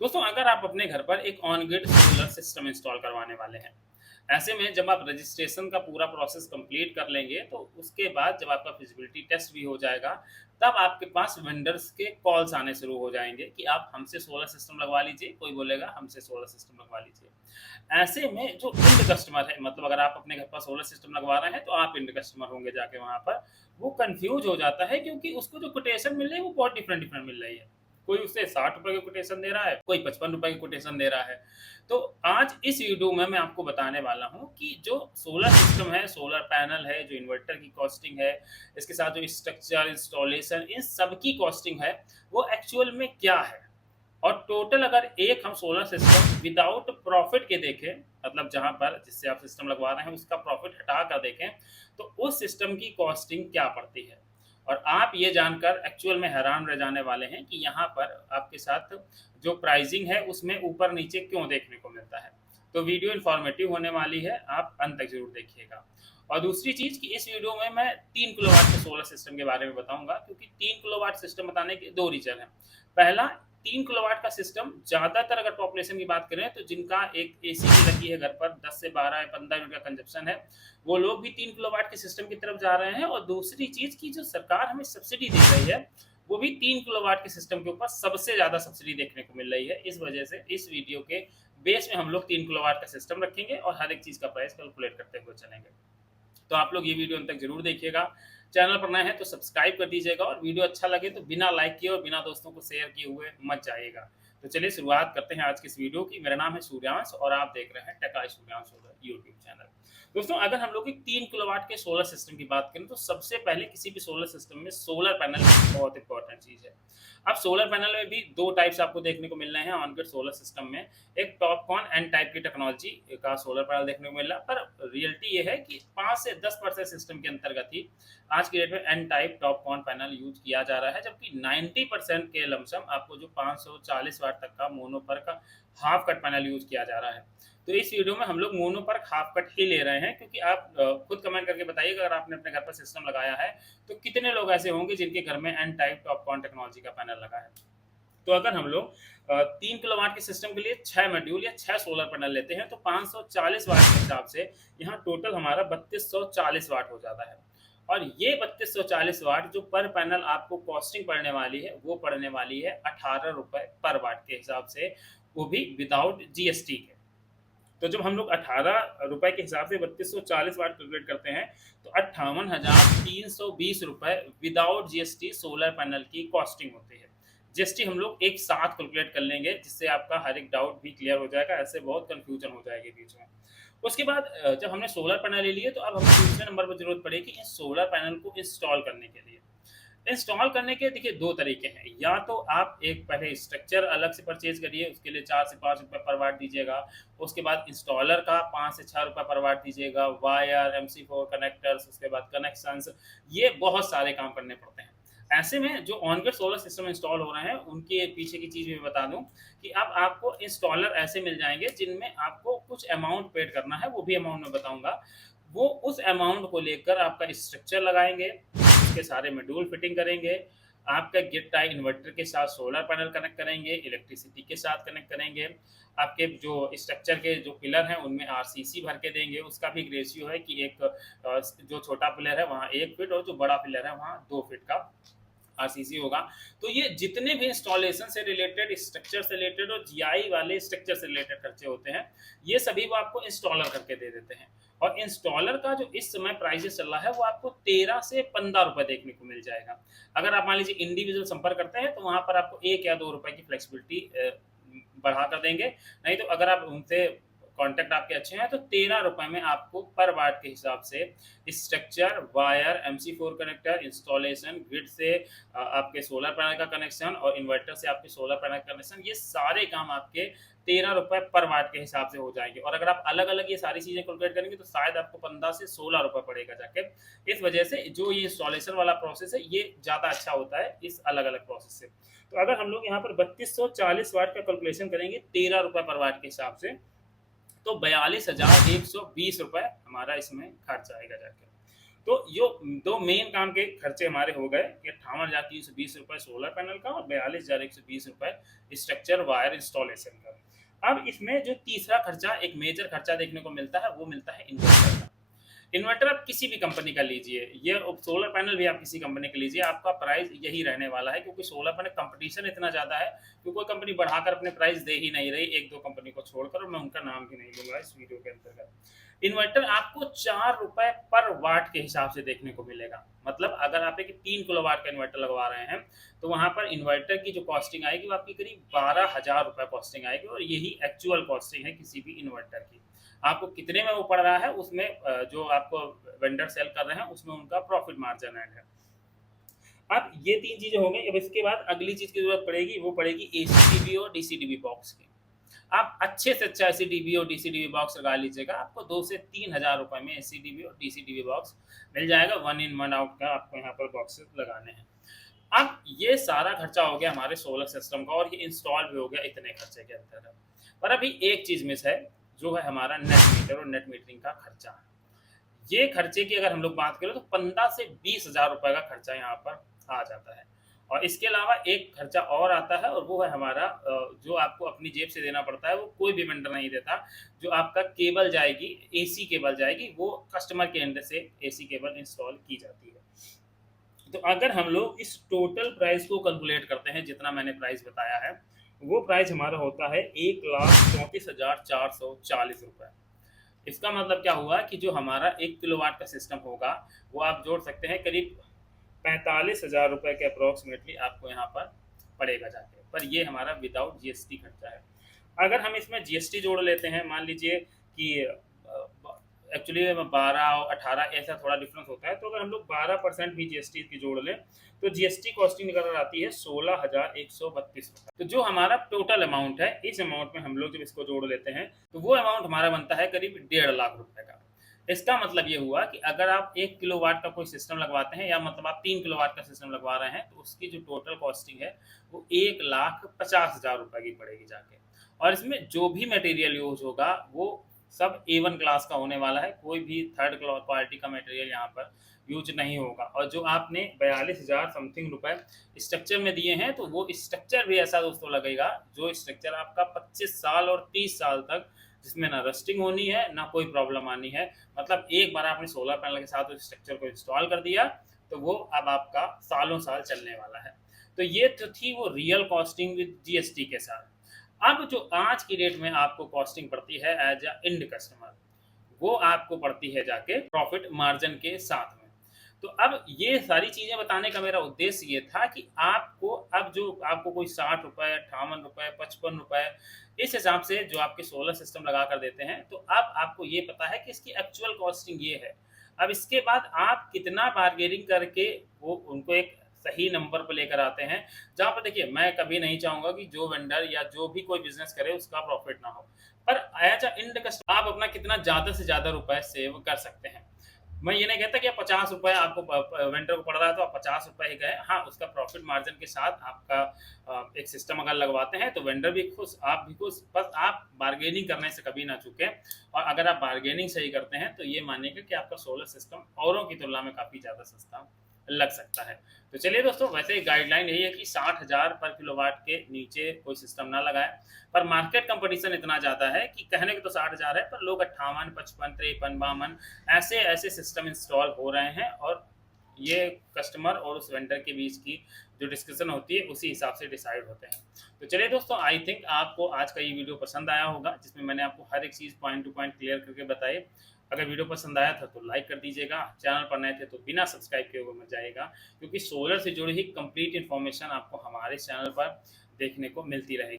दोस्तों, अगर आप अपने घर पर एक on grid solar system install करवाने वाले हैं, ऐसे में जब आप रजिस्ट्रेशन का पूरा प्रोसेस कंप्लीट कर लेंगे, तो उसके बाद जब आपका फिजिबिलिटी टेस्ट भी हो जाएगा, तब आपके पास वेंडर्स के कॉल्स आने शुरू हो जाएँगे कि आप हमसे सोलर सिस्टम लगवा लीजिए, कोई बोलेगा हमसे सोलर सिस्टम लगवा लीजिए। ऐसे में जो एंड कस्टमर है, मतलब अगर आप अपने घर पर सोलर सिस्टम लगवा रहे हैं, तो आप एंड कस्टमर होंगे जाके वहाँ पर, वो कन्फ्यूज़ हो जाता है क्योंकि उसको जो कोटेशन मिल रही है, वो बहुत डिफरेंट-डिफरेंट मिल रही है। कोई उससे ₹60 की कोटेशन दे रहा है, कोई ₹55 की कोटेशन दे रहा है। तो आज इस वीडियो में मैं आपको बताने वाला हूँ कि जो सोलर सिस्टम है, सोलर पैनल है, जो इन्वर्टर की कॉस्टिंग है, इसके साथ जो स्ट्रक्चर, इंस्टॉलेशन, इन सब की कॉस्टिंग है, वो एक्चुअल में क्या है? और टोटल अगर एक हम सोलर सिस्टम विदाउट प्रॉफिट के देखें, मतलब जहाँ पर जिससे आप सिस्टम लगवा रहे हैं उसका प्रॉफिट हटा कर देखें, तो उस सिस्टम की कॉस्टिंग क्या पड़ती है। और आप ये जानकर एक्चुअल में हैरान रह जाने वाले हैं कि यहाँ पर आपके साथ जो प्राइसिंग है उसमें ऊपर नीचे क्यों देखने को मिलता है। तो वीडियो इन्फॉर्मेटिव होने वाली है, आप अंत तक जरूर देखिएगा। और दूसरी चीज़ कि इस वीडियो में मैं 3 किलोवाट के सोलर सिस्टम के बारे में बताऊंगा, क्योंकि 3 किलोवाट सिस्टम बताने के 2 रीज़न हैं। पहला, 3 किलोवाट का सिस्टम ज़्यादातर अगर पॉपुलेशन की बात करें, तो जिनका एक एसी भी लगी है घर पर, 10 से 12 या 15 यूनिट का कंजप्शन है, वो लोग भी 3 किलोवाट के सिस्टम की तरफ जा रहे हैं। और दूसरी चीज़ की जो सरकार हमें सब्सिडी दे रही है, वो भी 3 किलोवाट के सिस्टम के ऊपर सबसे ज़्यादा सब्सिडी देखने को मिल रही है। इस वजह से इस वीडियो के बेस में हम लोग 3 किलोवाट का सिस्टम रखेंगे और हर एक चीज़ का प्राइस कैलकुलेट करते हुए चलेंगे। तो आप लोग ये वीडियो अंत तक ज़रूर देखिएगा। चैनल पर नए हैं तो सब्सक्राइब कर दीजिएगा, और वीडियो अच्छा लगे तो बिना लाइक किए और बिना दोस्तों को शेयर किए हुए मत जाइएगा। तो चलिए शुरुआत करते हैं आज की इस वीडियो की। मेरा नाम है सूर्यांश और आप देख रहे हैं tech Suryansh solar YouTube channel. दोस्तों, अगर हम लोग एक 3 किलोवाट के सोलर सिस्टम की बात करें, तो सबसे पहले किसी भी सोलर सिस्टम में सोलर पैनल बहुत इंपॉर्टेंट चीज़ है। अब सोलर पैनल में भी 2 टाइप्स आपको देखने को मिल रहे हैं ऑन ग्रिड सोलर सिस्टम में। एक टॉपकॉन एन टाइप की टेक्नोलॉजी का सोलर पैनल देखने को मिल रहा है, पर रियलिटी ये है कि 5 से 10% सिस्टम के अंतर्गत ही आज की डेट में N type Topcon panel use किया जा रहा है, जबकि 90% के लमसम आपको जो 540 वाट तक का मोनोपर का हाफ कट पैनल यूज किया जा रहा है। तो इस वीडियो में हम लोग मोनोपर हाफ कट ही ले रहे हैं, क्योंकि आप खुद कमेंट करके बताइएगा, अगर आपने अपने घर पर सिस्टम लगाया है, तो कितने लोग ऐसे होंगे जिनके घर में एन टाइप टॉपकॉन टेक्नोलॉजी का पैनल लगा है। तो अगर हम लोग 3 किलोवाट के सिस्टम के लिए 6 मॉड्यूल या 6 सोलर पैनल लेते हैं, तो 540 वाट के हिसाब से यहाँ टोटल हमारा 3240 वाट हो जाता है। और ये 3240 वाट जो पर पैनल आपको कॉस्टिंग पड़ने वाली है, वो पड़ने वाली है ₹18 पर वाट के हिसाब से, वो भी विदाउट जीएसटी के। तो जब हम लोग ₹18 के हिसाब से 3240 वाट कैलकुलेट करते हैं, तो ₹58,320 विदाउट जीएसटी सोलर पैनल की कॉस्टिंग होती है। जीएसटी हम लोग एक साथ कैलकुलेट कर लेंगे, जिससे आपका हर एक डाउट भी क्लियर हो जाएगा, ऐसे बहुत कन्फ्यूजन हो जाएगी बीच में। उसके बाद जब हमने सोलर पैनल ले लिए, तो अब हमें दूसरे नंबर पर ज़रूरत पड़ेगी इस सोलर पैनल को इंस्टॉल करने के लिए। इंस्टॉल करने के देखिए 2 तरीके हैं। या तो आप एक पहले स्ट्रक्चर अलग से परचेज़ करिए, उसके लिए 4 से ₹5 पर वाट दीजिएगा। उसके बाद इंस्टॉलर का ₹5 से ₹6 पर वाट दीजिएगा, वायर, एमसी4 कनेक्टर्स, उसके बाद कनेक्शंस, ये बहुत सारे काम करने पड़ते हैं। ऐसे में जो on grid solar system install हो रहे हैं, उनके पीछे की चीज़ भी मैं बता दूँ कि अब आपको इंस्टॉलर ऐसे मिल जाएँगे जिनमें आपको कुछ अमाउंट पेड करना है, वो भी अमाउंट मैं बताऊँगा। वो उस अमाउंट को लेकर आपका स्ट्रक्चर लगाएँगे, उसके सारे मॉड्यूल फिटिंग करेंगे, आपका ग्रिड टाई इन्वर्टर के साथ सोलर पैनल कनेक्ट करेंगे, इलेक्ट्रिसिटी के साथ कनेक्ट करेंगे, आपके जो स्ट्रक्चर के जो पिलर हैं उनमें आरसीसी भर के देंगे। उसका भी एक रेशियो है कि एक जो छोटा पिलर है वहाँ 1 फीट और जो बड़ा पिलर है वहाँ 2 फीट का आरसीसी होगा। तो ये जितने भी इंस्टॉलेशन से रिलेटेड, स्ट्रक्चर से रिलेटेड और जीआई वाले स्ट्रक्चर से रिलेटेड खर्चे होते हैं, ये सभी वो आपको इंस्टॉलर करके दे देते हैं। और इंस्टॉलर का जो इस समय प्राइसेस चल रहा है, वो आपको 13 से ₹15 देखने को मिल जाएगा। अगर आप मान लीजिए इंडिविजुअल संपर्क करते हैं, तो वहाँ पर आपको 1 या ₹2 की फ्लेक्सिबिलिटी बढ़ा कर देंगे। नहीं तो अगर आप उनसे कॉन्टैक्ट आपके अच्छे हैं, तो ₹13 में आपको पर वाट के हिसाब से structure, wire, MC four connector, installation, grid से आपके सोलर पैनल का कनेक्शन और इन्वर्टर से आपके सोलर पैनल का कनेक्शन, ये सारे काम आपके ₹13 पर वाट के हिसाब से हो जाएँगे। और अगर आप अलग-अलग ये सारी चीज़ें कैलकुलेट करेंगे, तो शायद आपको 15 से ₹16 पड़ेगा जाके। इस वजह से जो ये इंस्टॉलेशन वाला प्रोसेस है, ये ज़्यादा अच्छा होता है इस अलग-अलग प्रोसेस से। तो अगर हम लोग यहाँ पर 3240 वाट का कैलकुलेशन करेंगे ₹13 पर वाट के हिसाब से, तो ₹42,120 हमारा इसमें खर्च आएगा जाके। तो यो 2 मेन काम के खर्चे हमारे हो गए कि 58,320 रुपए सोलर पैनल का और 42,120 रुपए स्ट्रक्चर वायर इंस्टॉलेशन का। अब इसमें जो तीसरा खर्चा, एक मेजर खर्चा देखने को मिलता है, वो मिलता है इन्वर्टर का। इन्वर्टर आप किसी भी कंपनी का लीजिए, ये सोलर पैनल भी आप किसी कंपनी का लीजिए, आपका प्राइस यही रहने वाला है, क्योंकि सोलर पैनल कंपटीशन इतना ज़्यादा है कि कोई कंपनी बढ़ाकर अपने प्राइस दे ही नहीं रही, 1-2 कंपनी को छोड़कर, और मैं उनका नाम भी नहीं लूँगा इस वीडियो के अंतर्गत। इन्वर्टर आपको ₹4 पर वाट के हिसाब से देखने को मिलेगा। मतलब अगर आप एक 3 किलोवाट का इन्वर्टर लगवा रहे हैं, तो वहाँ पर इन्वर्टर की जो कॉस्टिंग आएगी वो आपकी करीब ₹12,000 कॉस्टिंग आएगी, और यही एक्चुअल कॉस्टिंग है किसी भी इन्वर्टर की। आपको कितने में वो पड़ रहा है, उसमें जो आपको वेंडर सेल कर रहे हैं उसमें उनका प्रॉफिट मार्जिन ऐड है। अब ये 3 चीज़ें हो गई, अब इसके बाद अगली चीज़ की ज़रूरत पड़ेगी, वो पड़ेगी एसी डीबी और डीसी डीबी बॉक्स की। आप अच्छे से अच्छा एसी डीबी और डीसी डीबी बॉक्स लगा लीजिएगा, आपको 2 से 3,000 रुपए में एसी डीबी और डीसी डीबी बॉक्स मिल जाएगा, 1 इन 1 आउट का आपको यहाँ पर बॉक्सेस लगाने हैं। अब ये सारा खर्चा हो गया हमारे सोलर सिस्टम का, और ये इंस्टॉल भी हो गया इतने खर्चे के अंतर्गत। पर अभी एक चीज़ मिस है, जो है हमारा नेट मीटर और नेट मीटरिंग का खर्चा। ये खर्चे की अगर हम लोग बात करें तो 15 से 20,000 रुपए का खर्चा यहाँ पर आ जाता है। और इसके अलावा एक खर्चा और आता है, और वो है हमारा जो आपको अपनी जेब से देना पड़ता है, वो कोई भी वेंडर नहीं देता। जो आपका केबल जाएगी, एसी केबल जाएगी, वो कस्टमर के एंड से एसी केबल इंस्टॉल की जाती है। तो अगर हम लोग इस टोटल प्राइस को कैलकुलेट करते हैं, जितना मैंने प्राइस बताया है, वो प्राइस हमारा होता है 1,34,440 रुपए। इसका मतलब क्या हुआ कि जो हमारा 1 किलोवाट का सिस्टम होगा, वो आप जोड़ सकते हैं करीब 45,000 रुपए के अप्रॉक्सिमेटली आपको यहाँ पर पड़ेगा जाके। पर ये हमारा विदाउट जीएसटी खर्चा है। अगर हम इसमें जीएसटी जोड़ लेते हैं, मान लीजिए कि एक्चुअली 12 और 18 ऐसा थोड़ा डिफरेंस होता है, तो अगर हम लोग 12% भी जीएसटी की जोड़ लें, तो जीएसटी कॉस्टिंग निकल आती है 16,132 रुपए। तो जो हमारा टोटल अमाउंट है, इस अमाउंट में हम लोग जब इसको जोड़ लेते हैं, तो वो अमाउंट हमारा बनता है करीब 1.5 लाख रुपए का। इसका मतलब ये हुआ कि अगर आप 1 किलोवाट का कोई सिस्टम लगवाते हैं, या मतलब आप 3 किलोवाट का सिस्टम लगवा रहे हैं, तो उसकी जो टोटल कॉस्टिंग है, वो 1,50,000 रुपए की पड़ेगी जाके। और इसमें जो भी मटेरियल यूज़ होगा, वो सब A1 क्लास का होने वाला है, कोई भी थर्ड क्वालिटी का मटेरियल यहाँ पर यूज़ नहीं होगा। और जो आपने 42,000 समथिंग रुपए स्ट्रक्चर में दिए हैं, तो वो स्ट्रक्चर भी ऐसा दोस्तों लगेगा, जो स्ट्रक्चर आपका 25 साल और 30 साल तक, जिसमें ना रस्टिंग होनी है, ना कोई प्रॉब्लम आनी है। मतलब एक बार आपने सोलर पैनल के साथ उस स्ट्रक्चर को इंस्टॉल कर दिया, तो वो अब आपका सालों साल चलने वाला है। तो ये तो थी वो रियल कॉस्टिंग विद जीएसटी के साथ। अब जो आज की डेट में आपको कॉस्टिंग पड़ती है एज अ एंड कस्टमर, वो आपको पड़ती है जाके प्रॉफिट मार्जिन के साथ में। तो अब ये सारी चीज़ें बताने का मेरा उद्देश्य ये था कि आपको अब जो आपको कोई 60 रुपए, 58 रुपए, 55 रुपए, इस हिसाब से जो आपके सोलर सिस्टम लगा कर देते हैं, तो अब आपको ये पता है कि इसकी एक्चुअल कॉस्टिंग ये है। अब इसके बाद आप कितना बार्गेनिंग करके वो उनको एक सही नंबर पे लेकर आते हैं, जहाँ पर देखिए, मैं कभी नहीं चाहूँगा कि जो वेंडर या जो भी कोई बिज़नेस करे उसका प्रॉफिट ना हो। पर एज़ अ एंड कस्टमर आप अपना कितना ज़्यादा से ज़्यादा रुपए सेव कर सकते हैं। मैं ये नहीं कहता कि आप 50 रुपए आपको वेंडर को पड़ रहा है, तो आप 50 रुपए ही गए। हाँ, उसका प्रॉफिट मार्जिन के साथ आपका एक सिस्टम अगर लगवाते हैं, तो वेंडर भी खुश, आप भी खुश। बस आप बार्गेनिंग करने से कभी ना चूकें, और अगर आप बार्गेनिंग सही करते हैं, तो ये मानिएगा कि आपका सोलर सिस्टम औरों की तुलना में काफ़ी ज़्यादा सस्ता लग सकता है। तो चलिए दोस्तों, वैसे गाइडलाइन यही है कि 60,000 पर किलोवाट के नीचे कोई सिस्टम ना लगाएँ। पर मार्केट कंपटीशन इतना ज़्यादा है कि कहने को तो 60,000 है, पर लोग 58, 55, 53, 52 ऐसे सिस्टम इंस्टॉल हो रहे हैं, और ये कस्टमर और उस वेंडर के बीच की जो डिस्कशन होती है, उसी हिसाब से डिसाइड होते हैं। तो चलिए दोस्तों, आई थिंक आपको आज का ये वीडियो पसंद आया होगा, जिसमें मैंने आपको हर एक चीज़ पॉइंट टू पॉइंट क्लियर करके बताई। अगर वीडियो पसंद आया था तो लाइक कर दीजिएगा, चैनल पर नए थे तो बिना सब्सक्राइब किए हुए मत जाइएगा, क्योंकि सोलर से जुड़ी ही कंप्लीट इन्फॉर्मेशन आपको हमारे चैनल पर देखने को मिलती रहेगी।